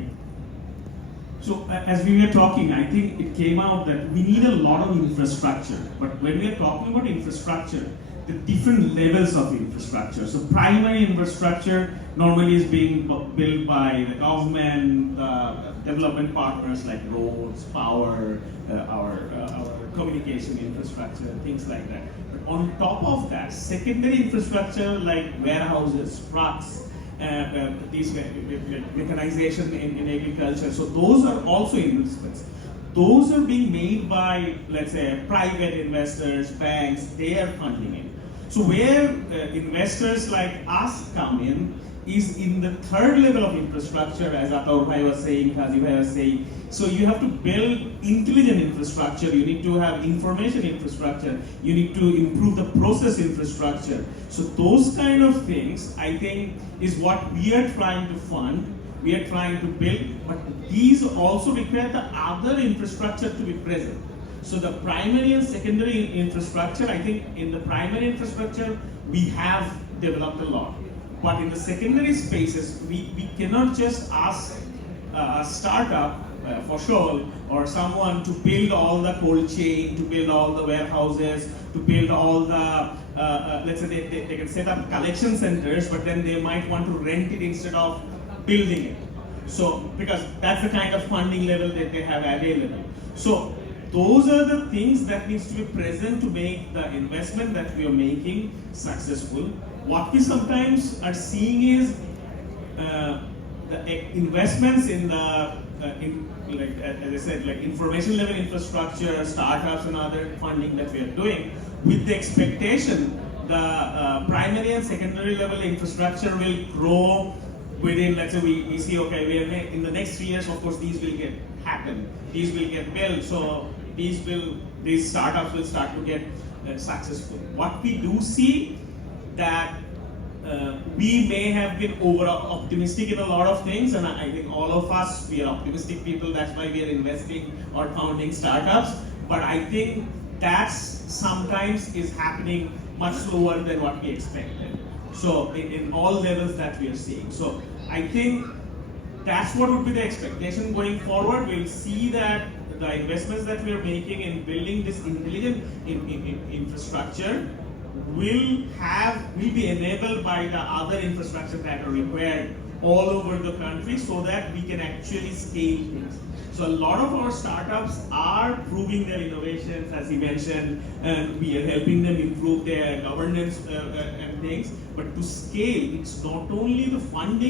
big. So as we were talking, I think it came out that we need a lot of infrastructure. But when we are talking about infrastructure, the different levels of infrastructure. So primary infrastructure normally is being built by the government, development partners like roads, power, our communication infrastructure, things like that. But on top of that, secondary infrastructure like warehouses, trucks, these mechanization in agriculture. So those are also investments. Those are being made by, let's say, private investors, banks. They are funding it. So where investors like us come in is in the third level of infrastructure, as Ataur Bhai was saying, Kazi Bhai was saying. So you have to build intelligent infrastructure, you need to have information infrastructure, you need to improve the process infrastructure. So those kind of things, I think, is what we are trying to fund, we are trying to build, but these also require the other infrastructure to be present. So the primary and secondary infrastructure, I think in the primary infrastructure, we have developed a lot. But in the secondary spaces, we cannot just ask a startup, for sure, or someone to build all the cold chain, to build all the warehouses, to build all the, let's say they can set up collection centers, but then they might want to rent it instead of building it. So, because that's the kind of funding level that they have available. So, those are the things that needs to be present to make the investment that we are making successful. What we sometimes are seeing is the investments in the, like as I said, like information level infrastructure, startups and other funding that we are doing, with the expectation the primary and secondary level infrastructure will grow within, let's say we see, okay, we are in the next 3 years, of course, these will happen, these will get built, so these startups will start to get successful. What we do see that we may have been over optimistic in a lot of things, and I think all of us, we are optimistic people, that's why we are investing or founding startups, but I think that's sometimes is happening much slower than what we expected. So in all levels that we are seeing. So I think that's what would be the expectation going forward. We'll see that the investments that we are making in building this intelligent infrastructure will be enabled by the other infrastructure that are required all over the country, so that we can actually scale things. So a lot of our startups are proving their innovations, as he mentioned, and we are helping them improve their governance and things. But to scale, it's not only the funding